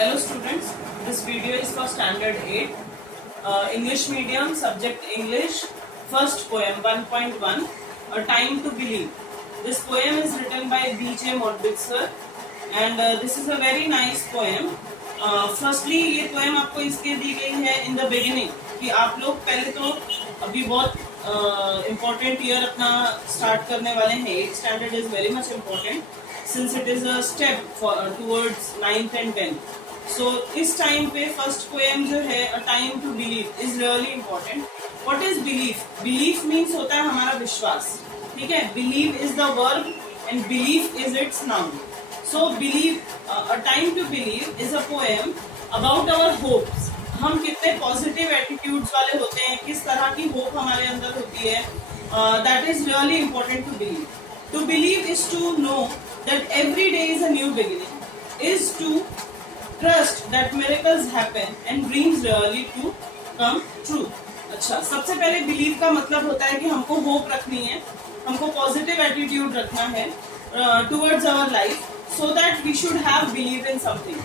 Hello students, this video is for standard 8, English medium, subject English, first poem 1.1, A Time to Believe. This poem is written by B.J. Modbitz sir and this is a very nice poem. Firstly ये poem आपको इसके दी गई है in the beginning कि आप लोग पहले तो अभी बहुत important year अपना start करने वाले हैं. 8th standard is very much important since it is a step for towards 9th and 10th. So इस टाइम पे फर्स्ट पोएम जो है a time to believe is really important. What is belief? Belief means होता है हमारा विश्वास. ठीक है, believe is the verb and belief is its noun. So believe a time to believe is a poem about our hopes. हम कितने positive attitudes वाले होते हैं, किस तरह की होप हमारे अंदर होती है, that is really important to believe. To believe is to know that every day is a new beginning, is to trust that miracles happen and dreams really to come true. अच्छा, सबसे पहले believe का मतलब होता है कि हमको hope रखनी है, हमको पॉजिटिव एटीट्यूड रखना है towards our life, so that we should have believe in something.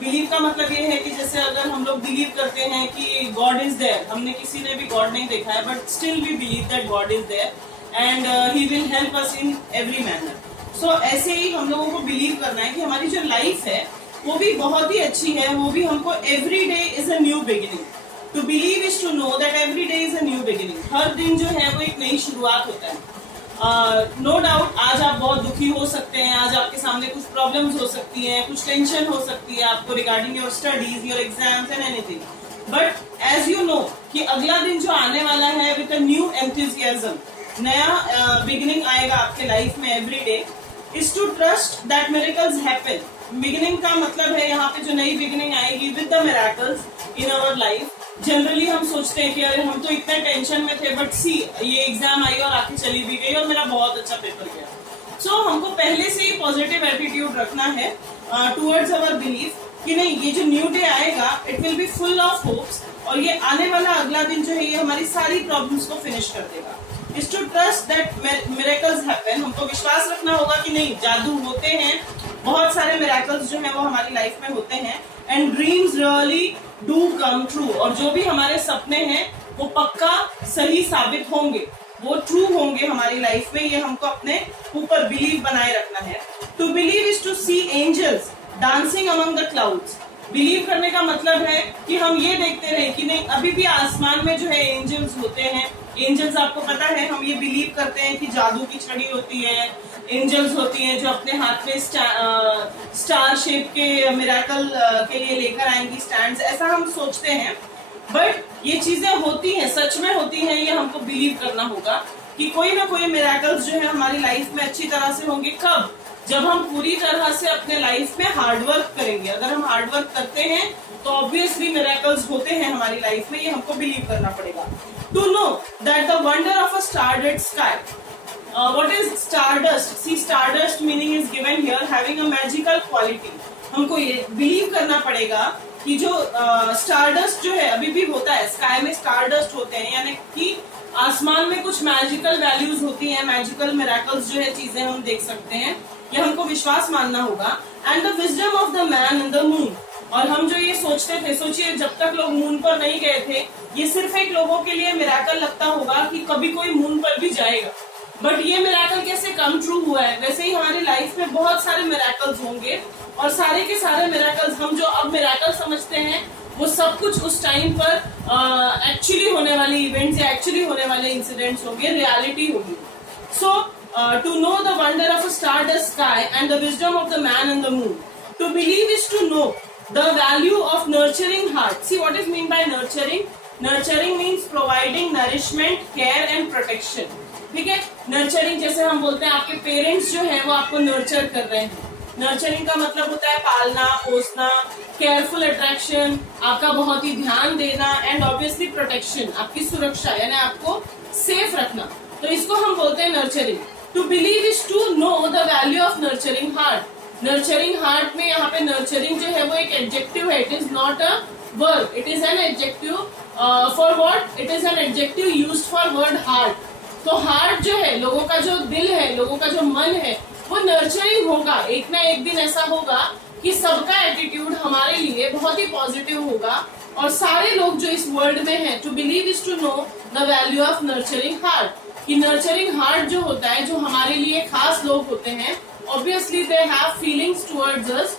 Believe का मतलब ये है कि जैसे अगर हम लोग बिलीव करते हैं कि गॉड इज देयर, हमने किसी ने भी गॉड नहीं देखा है but still we believe that god is there and he will help us in every manner. So ऐसे ही हम लोगों को बिलीव करना है कि हमारी जो लाइफ है वो भी बहुत ही अच्छी है, वो भी हमको every day is a new beginning. To believe is to know that every day is a new beginning. हर दिन जो है वो एक नई शुरुआत होता है. नो डाउट आज आप बहुत दुखी हो सकते हैं, आज आपके सामने कुछ प्रॉब्लम्स हो सकती हैं, कुछ टेंशन हो सकती है आपको regarding your studies, your exams and anything. But as you know कि अगला दिन जो आने वाला है विद अ न्यू एंथुसियाज्म, नया बिगिनिंग आएगा आपके लाइफ में every day, is to trust that miracles happen. Beginning का मतलब है यहाँ पे जो नई बिगिनिंग आएगी with the miracles in our life. Generally हम सोचते हैं कि अरे हम तो इतने टेंशन में थे बट सी ये एग्जाम आई और आके चली भी गई और मेरा बहुत अच्छा पेपर गया. सो हमको पहले से ही पॉजिटिव एटीट्यूड रखना है टुवर्ड्स अवर बिलीफ कि नहीं, ये जो न्यू डे आएगा it will be full of hopes और ये आने वाला अगला दिन जो है ये हमारी सारी प्रॉब्लम्स को फिनिश कर देगा. Is to trust that miracles happen. हमको विश्वास रखना होगा कि नहीं, जादू होते हैं, बहुत सारे मिरेकल्स जो है वो हमारी लाइफ में होते हैं and dreams really do come true. और जो भी हमारे सपने हैं वो पक्का सही साबित होंगे, वो ट्रू होंगे हमारी लाइफ में. ये हमको अपने ऊपर बिलीव बनाए रखना है. To believe is to see angels dancing among the clouds. Believe करने का मतलब है कि हम ये देखते रहे कि नहीं, अभी भी आसमान में जो है एंजल्स होते हैं. एंजल्स आपको पता है, हम ये बिलीव करते हैं कि जादू की छड़ी होती है, एंजल्स होती हैं जो अपने हाथ में स्टार शेप के मिरेकल के लिए लेकर आएंगी स्टैंड्स, ऐसा हम सोचते हैं. बट ये चीजें होती हैं, सच में होती हैं, ये हमको बिलीव करना होगा कि कोई ना कोई मिरेकल्स जो है हमारी लाइफ में अच्छी तरह से होंगे. कब? जब हम पूरी तरह से अपने लाइफ में हार्डवर्क करेंगे. अगर हम हार्डवर्क करते हैं तो ऑब्वियसली मिरेकल्स होते हैं हमारी लाइफ में, ये हमको बिलीव करना पड़ेगा. To know that the wonder of a starred sky. What is stardust? See, stardust meaning is given here, having a magical quality. हमको ये बिलीव करना पड़ेगा कि जो स्टारडस्ट जो है अभी भी होता है, स्काई में स्टारडस्ट होते हैं, यानी कि आसमान में कुछ मैजिकल वैल्यूज होती हैं, मैजिकल मिरेकल्स जो है चीजें हम देख सकते हैं. ये हमको विश्वास मानना होगा. And the wisdom of the man in the moon. और हम जो ये सोचते थे, सोचिए जब तक लोग मून पर नहीं गए थे, ये सिर्फ एक लोगों के लिए मिरेकल लगता होगा कि कभी कोई मून पर भी जाएगा. बट ये मिरेकल कैसे कम ट्रू हुआ है, वैसे ही हमारी लाइफ में बहुत सारे मिरेकल्स होंगे और सारे के सारे मिरेकल्स हम जो अब मिरेकल समझते हैं वो सब कुछ उस टाइम पर एक्चुअली होने वाले इवेंट्स या एक्चुअली होने वाले इंसिडेंट्स होंगे, रियलिटी होगी. So to know the wonder of a stardust sky and the wisdom of the man in the moon. To believe is to know the value of nurturing heart. See what is mean by nurturing? Nurturing means providing nourishment, care and protection. ठीक है, nurturing जैसे हम बोलते हैं आपके parents जो है वो आपको नर्चर कर रहे हैं. नर्चरिंग का मतलब होता है पालना, पोसना, केयरफुल अट्रैक्शन, आपका बहुत ही ध्यान देना एंड ऑब्वियसली प्रोटेक्शन, आपकी सुरक्षा यानी आपको सेफ रखना. तो इसको हम बोलते हैं nurturing. To believe is to know the value of nurturing heart. Nurturing heart में यहाँ पे नर्चरिंग जो है वो एक एडजेक्टिव है, it is not a verb, it is an adjective. For what? It is an adjective used for word heart. तो heart जो है, लोगों का जो दिल है, लोगों का जो मन है, वो नर्चरिंग होगा. एक ना एक दिन ऐसा होगा कि सबका एटीट्यूड हमारे लिए लिए बहुत ही पॉजिटिव होगा। और सारे लोग जो इस वर्ल्ड में हैं, to believe is to know the value of nurturing heart, कि नर्चरिंग हार्ट जो होता है, जो हमारे लिए खास लोग होते हैं, obviously they have feelings towards us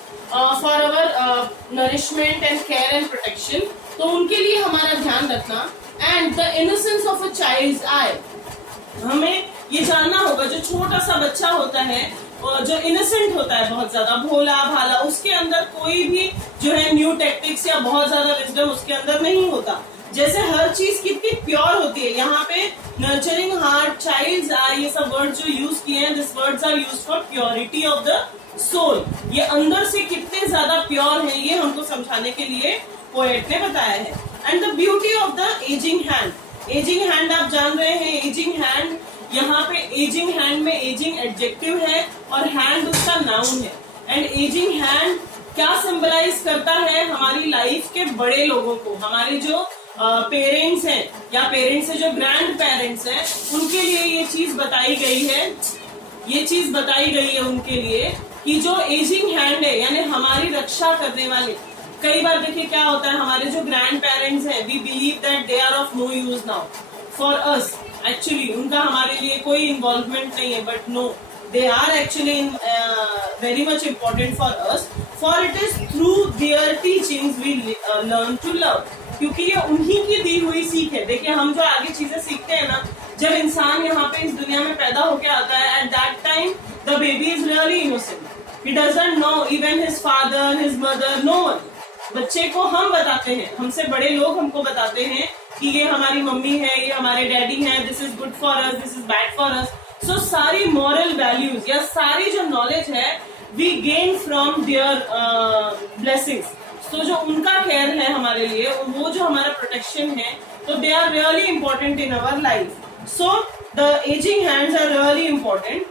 for our nourishment and care and protection, तो उनके लिए हमारा ध्यान रखना। And the innocence of a child's eye, हमें ये जानना होगा जो छोटा सा बच्चा होता है, जो इनोसेंट होता है, बहुत ज्यादा भोला भाला, उसके अंदर कोई भी जो है न्यू टेक्टिक्स या बहुत ज्यादा विजडम उसके अंदर नहीं होता। जैसे हर चीज कितनी प्योर होती है, यहाँ पे नर्चरिंग हार्ट, चाइल्ड्स आई, ये सब वर्ड जो यूज किए हैं, this words are used for purity of the soul. ये अंदर से कितने ज्यादा प्योर है, ये हमको समझाने के लिए पोएट ने बताया है। And the beauty of the ageing hand, ageing hand आप जान रहे हैं, एजिंग हैंड, यहाँ पे एजिंग हैंड में एजिंग एडजेक्टिव है और हैंड उसका नाउन है। एंड एजिंग हैंड क्या सिंबलाइज करता है, हमारी लाइफ के बड़े लोगों को, हमारे जो पेरेंट्स हैं या पेरेंट्स से जो ग्रैंड पेरेंट्स हैं, उनके लिए ये चीज बताई गई है, ये चीज बताई गई है उनके लिए कि जो एजिंग हैंड है, यानी हमारी रक्षा करने वाले। कई बार देखिए क्या होता है, हमारे जो ग्रैंड पेरेंट्स हैं, we believe that they are of no use now for us, actually उनका हमारे लिए कोई इन्वॉल्वमेंट नहीं है, but no, they are actually very much important for us, for it is through their teachings we learn to love, क्योंकि ये उन्हीं की दी हुई सीख है। देखिए हम जो आगे चीजें सीखते हैं ना, जब इंसान यहाँ पे इस दुनिया में पैदा होके आता है, at that time the baby is really innocent, he doesn't know even his father, his mother, no one। बच्चे को हम बताते हैं, हमसे बड़े लोग हमको बताते हैं कि ये हमारी मम्मी है, ये हमारे डैडी हैं, this is good for us, this is bad for us. So सारी मॉरल वैल्यूज या सारी जो नॉलेज है, we gain from their blessings. तो जो उनका केयर है हमारे लिए, वो जो हमारा प्रोटेक्शन है, तो they are really important in our life. So the ageing hands are really important,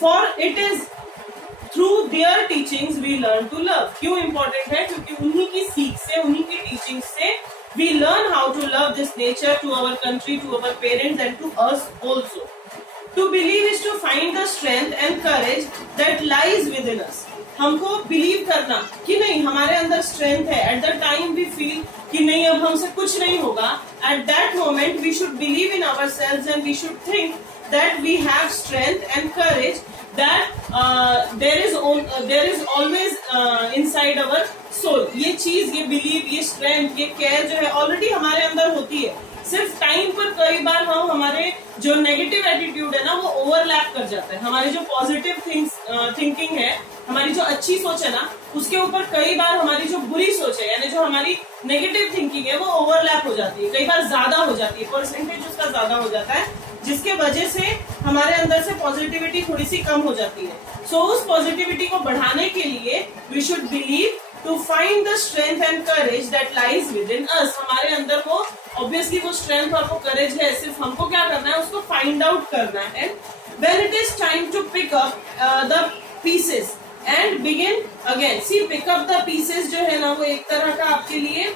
for it is through their teachings we learn to love. क्यों इंपॉर्टेंट है? क्योंकि उन्हीं की सीख से, उन्हीं की टीचिंग से we learn how to love this nature, to our country, to our parents and to us also. To believe is to find the strength and courage that lies within us. हमको believe करना कि नहीं, हमारे अंदर strength है। At the time we feel कि नहीं, अब हमसे कुछ नहीं होगा, at that moment we should believe in ourselves and we should think that we have strength and courage, that there is always inside our soul. ये चीज, ये बिलीव, ये स्ट्रेंथ, ये केयर जो है ऑलरेडी हमारे अंदर होती है। सिर्फ टाइम पर कई बार हम, हमारे जो नेगेटिव एटीट्यूड है ना, वो ओवरलैप कर जाता है। हमारी जो पॉजिटिव थिंकिंग है, हमारी जो अच्छी सोच है ना, उसके ऊपर कई बार हमारी जो बुरी सोच है, यानी जो हमारी नेगेटिव थिंकिंग है, वो ओवरलैप हो जाती है, कई बार ज्यादा हो जाती है, परसेंटेज उसका ज्यादा हो जाता है, जिसके वजह से हमारे अंदर से पॉजिटिविटी थोड़ी सी कम हो जाती है। सो उस पॉजिटिविटी को बढ़ाने के लिए we should believe to find the strength and courage that lies within us. हमारे अंदर वो ऑब्वियसली वो स्ट्रेंथ और वो करेज है, सिर्फ हमको क्या करना है, उसको फाइंड आउट करना है। When it is time to pick up the pieces and begin again. See, pick up the pieces जो है ना, वो एक तरह का आपके लिए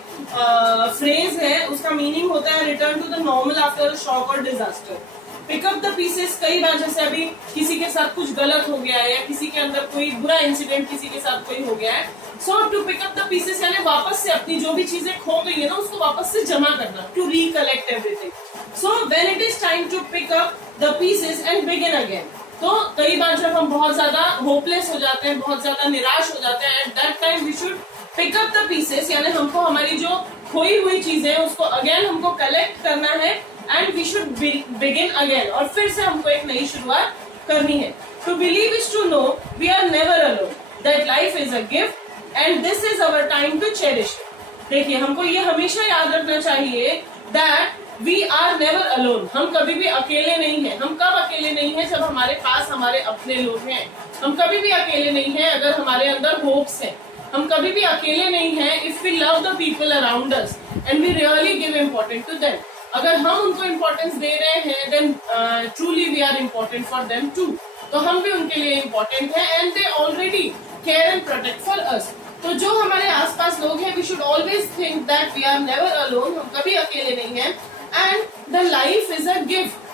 फ्रेज है, उसका मीनिंग होता है return to the normal after shock और disaster. Pick up the pieces, कई बार जैसे अभी किसी के साथ कुछ गलत हो गया है या किसी के अंदर कोई बुरा इंसिडेंट किसी के साथ कोई हो गया है, so to pick up the pieces यानी वापस से अपनी जो भी चीजें खो गई है ना, उसको वापस से जमा करना, to recollect everything. So when it is time to pick up the pieces and begin again, तो कई बार जब हम बहुत ज्यादा होपलेस हो जाते हैं, बहुत ज्यादा निराश हो जाते हैं, at that time we should pick up the pieces, यानी हमको हमारी जो खोई हुई चीजें हैं उसको अगेन हमको कलेक्ट करना है, and we should begin again, और फिर से हमको एक नई शुरुआत करनी है। To believe is to know we are never alone, that life is a gift and this is our time to cherish. देखिए, हमको ये हमेशा याद रखना चाहिए that we are never alone, हम कभी भी अकेले नहीं हैं। हम कब अकेले नहीं हैं? जब हमारे पास हमारे अपने लोग हैं। हम कभी भी अकेले नहीं हैं अगर हमारे अंदर होप्स हैं। हम कभी भी अकेले नहीं हैं if we love the people around us and we really give important to them. अगर हम उनको इम्पोर्टेंस दे रहे हैं, then truly we are important for them too. तो हम भी उनके लिए इम्पोर्टेंट हैं and they already care and protect for us. तो जो हमारे आसपास लोग हैं, we should always think that we are never alone, हम कभी अकेले नहीं हैं। And the life is a gift.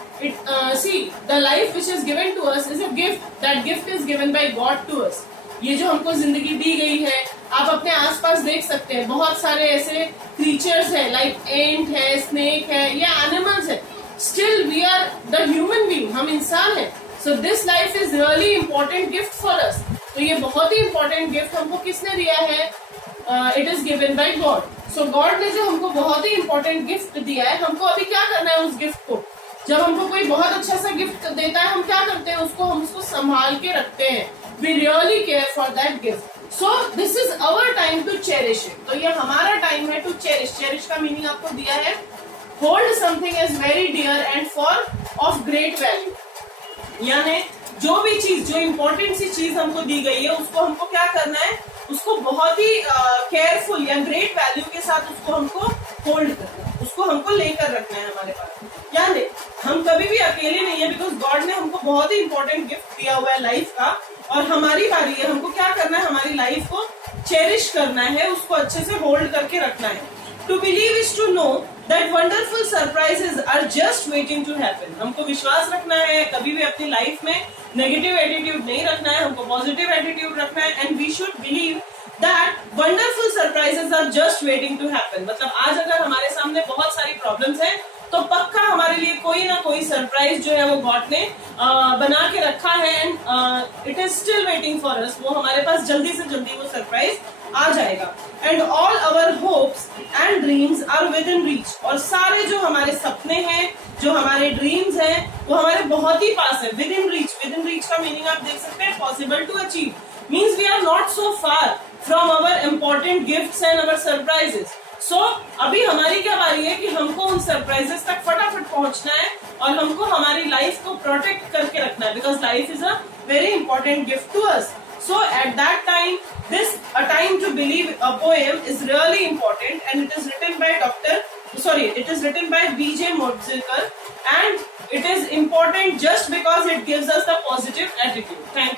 See, the life which is given to us is a gift. That gift is given by God to us. ये जो हमको जिंदगी दी गई है, आप अपने आसपास देख सकते हैं बहुत सारे ऐसे क्रीचर्स हैं, लाइक एंट है, स्नेक है, या एनिमल्स है, still we are the human being, हम इंसान हैं. So this life is really important gift for us. तो ये बहुत ही इंपॉर्टेंट गिफ्ट हमको किसने दिया है? It is given by God. So God ने जो हमको बहुत ही इंपॉर्टेंट गिफ्ट दिया है, हमको अभी क्या करना है उस गिफ्ट को? जब हमको कोई बहुत अच्छा सा गिफ्ट देता है, हम क्या करते हैं? हम उसको संभाल के रखते हैं. We really care for that gift. So this is our time to cherish it. तो ये हमारा टाइम है टू चेरिश. चेरिश का मीनिंग आपको दिया है, hold something as very dear and for of great value. यानी जो भी चीज, जो इम्पोर्टेंट सी चीज हमको दी गई है, उसको हमको क्या करना है? उसको बहुत ही केयरफुल या ग्रेट वैल्यू के साथ उसको हमको होल्ड करना है, उसको हमको लेकर रखना है हमारे पास. यानी हम कभी भी अकेले नहीं है, बिकॉज गॉड ने हमको बहुत ही इंपॉर्टेंट गिफ्ट दिया हुआ है लाइफ का, और हमारी बारी है हमको क्या करना है? हमारी लाइफ को चेरिश करना है, उसको अच्छे से होल्ड करके रखना है. To believe is to know that wonderful surprises are just waiting to happen. हमको विश्वास रखना है, कभी भी अपनी लाइफ में नेगेटिव एटीट्यूड नहीं रखना है, हमको पॉजिटिव एटीट्यूड रखना है. And we should believe that wonderful surprises are just waiting to happen. मतलब आज अगर हमारे सामने बहुत सारी प्रॉब्लम्स हैं, तो पक्का हमारे लिए कोई ना कोई सरप्राइज जो है वो गॉड ने बना के रखा है. And it is still waiting for us. वो हमारे पास जल्दी से जल्दी वो सरप्राइज आ जाएगा. And all our hopes and dreams are within reach. और सारे जो हमारे सपने हैं, जो हमारे ड्रीम्स हैं, वो हमारे बहुत ही पास है. Within reach. Within reach का मीनिंग आप देख सकते हैं, possible to achieve. Means we are not so far from our important gifts and our surprises. So अभी हमारी क्या बारी है कि हमको उन सरप्राइजेस तक फटाफट पहुंचना है, और हमको हमारी लाइफ को प्रोटेक्ट करके रखना है, because life is a very important gift to us. So at that time, A Time to Believe, a poem is really important, and it is written by B.J. Modzilkar, and it is important just because it gives us the positive attitude. Thank you.